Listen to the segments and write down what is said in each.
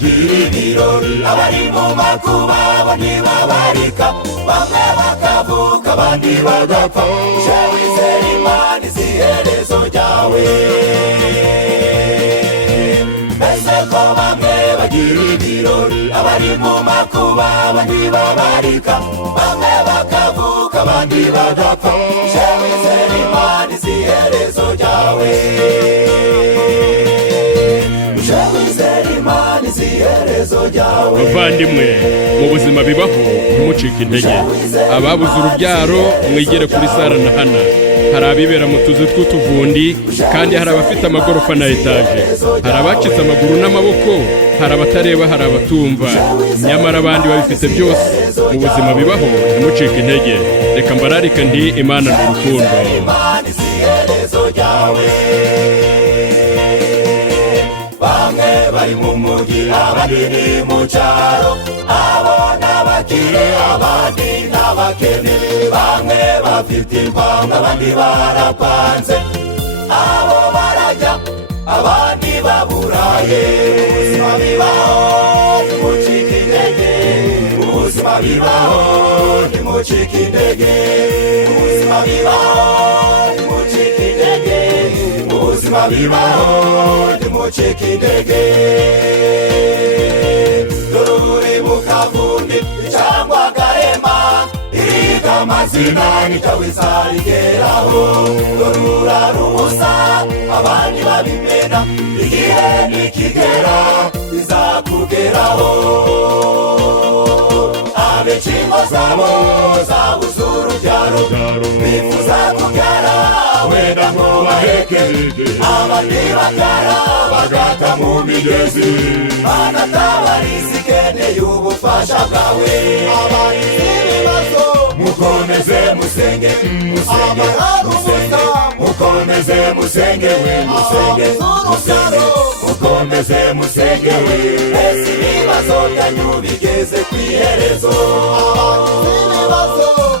bagira ibirori abari mu makuba bo ntibabarika bamwe bakavuka abandi bagapfa uje wizera Imana izi iherezo ryawe mbese ko bamwe bagira ibirori abari mu makuba bo ntibabarika bamwe bakavuka abandi bagapfa uje wizera Imana izi iherezo ryawe bavandimwe mu buzima bibaho ntimucike intege ababuze urubyaro mwigere kuri Sara na Hana hari abibera mu tuzu tw'utuvundi kandi hari abafite amagorofa na etaje hari abacitse amaguru n'amaboko hari abatareba hari abatumva nyamara abandi babifite byose mu buzima bibaho ntimucike intege reka mbararike nti Imana ni urukundo bamwe bari mu mugi abandi ni mu cyaro abo n'abakire abandi n'abakene bamwe bafite impanga abandi barapanze abo barajya abandi baburaye ubuzima bibaho ntimucike intege ubuzima bibaho ntimucike intege ubuzima bibaho ntimucike intege ubuzima bibaho ntimucike intege dore uri mu kavundi cyangwa agahema iriga amazina nitawiza rigeraho dore urara ubusa abandi babimena igihe nikigera bizakugeraho abenshi ingo zabo zabuze urubyaro bifuza kubyara wenda ngo baheke abandi bakara bagata mu migezi banatabariza ikeneye ubufasha bwawe abagize ibibazo mukomeze musenge musenge musenge mukomeze musenge we musenge musenge mukomeze musenge we ese ibibazo byanyu bigeze ku iherezo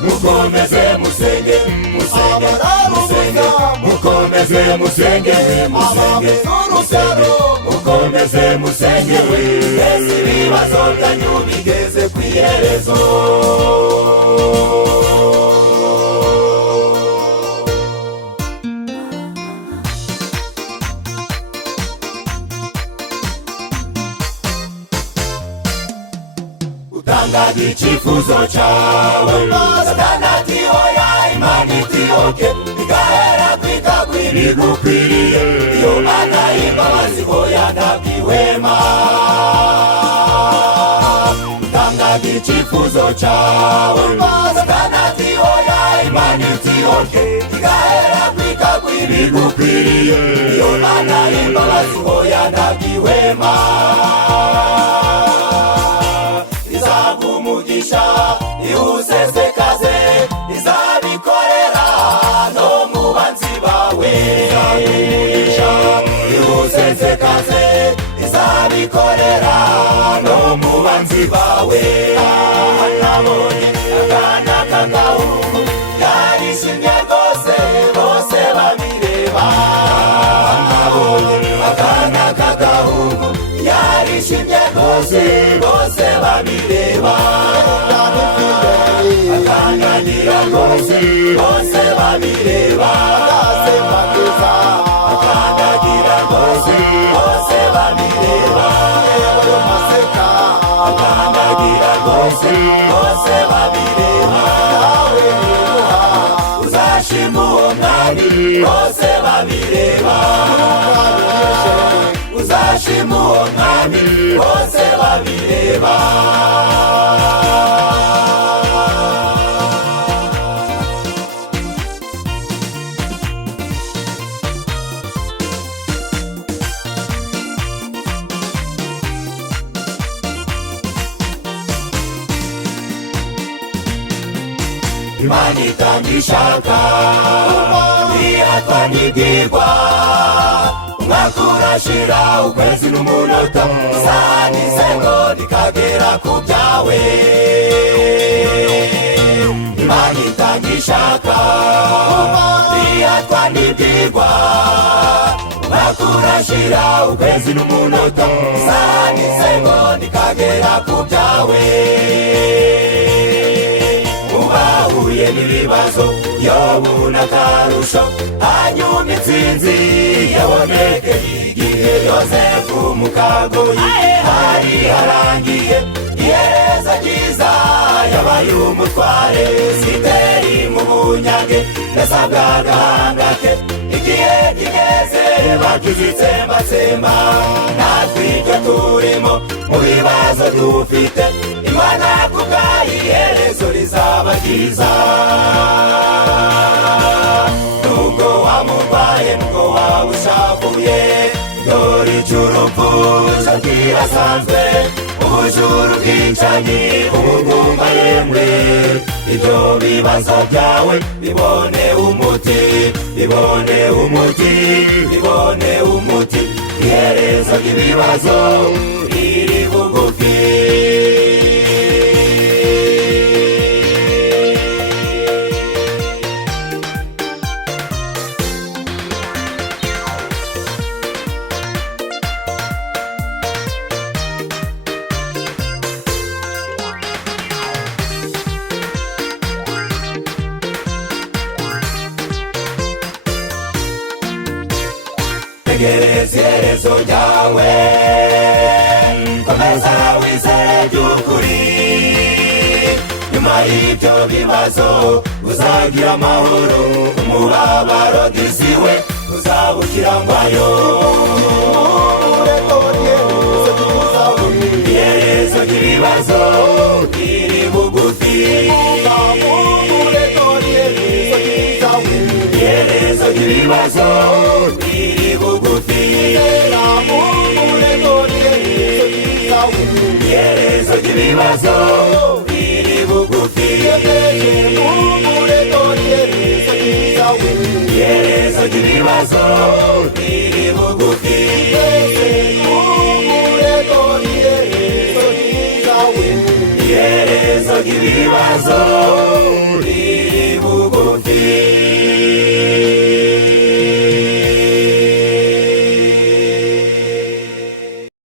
mukomeze musenge musenge musenge mukomeze musenge we musenge musenge mukomeze musenge we ese ibibazo byanyu bigeze ku iherezo utangaga icyifuzo cyawe Satani ati oya Imana iti oke igahera kwikagwira ibigukwiriye iyo Mana y'imbabazi oya ntabwihwema utangaga icyifuzo cyawe Satani ati oya Imana iti oke igahera kwikagwira ibigukwiriye iyo Mana y'imbabazi oya ntabwihwema umugisha iwusesekaze izabikorera no mu banzi bawe umugisha iwusesekaze izabikorera no mu banzi bawe nabonye akana k'agahungu yarishimye rwose bose babireba nabonye akana k'agahungu yarishimye rwose bose babireba akanyagira rwose bose babireba akanyagira rwose bose babireba akanyagira rwose bose babireba uzashima uwo mwami bose babireba uzashima uwo mwami bose babireba Imana itanga ishaka ihatwa n'ibwirwa umwaka urashira ukwezi n'umunota isaha n'isegonda ikagera ku byawe Imana itanga ishaka ihatwa n'ibwirwa umwaka urashira ukwezi n'umunota isaha n'isegonda ikagera ku byawe ubahuye n'ibibazo yobu n'akarusho hanyuma intsinzi yabonekeye igihe yozefu mu kagoyi hari harangiye ihereza ryiza yabaye umutware siteri mu bunyage yasabwa agahanga ke igihe kigeze bakizitsembatsemba natwe ibyo turimo mu bibazo dufite imana kubwayo iherezo rizaba ryiza nubwo wamurwaye nubwo waba ushavuye dore icy'urupfu cyo kirasanzwe ubujura ubwicanyi ubugumba yemwe ibyo bibazo byawe bibone umuti bibone umuti bibone umuti iherezo ry'ibibazo riri bugufi tegereza iherezo ryawe komeza wizere by'ukuri nyuma y'ibyo bibazo uzagira amahoro umubabaro diziwe uzabukirangwayo iherezo ry'ibibazo riri bugufi iherezo ry'ibibazo riri bugufi iherezo ry'ibibazo riri bugufi iherezo ry'ibibazo riri bugufi iherezo ry'ibibazo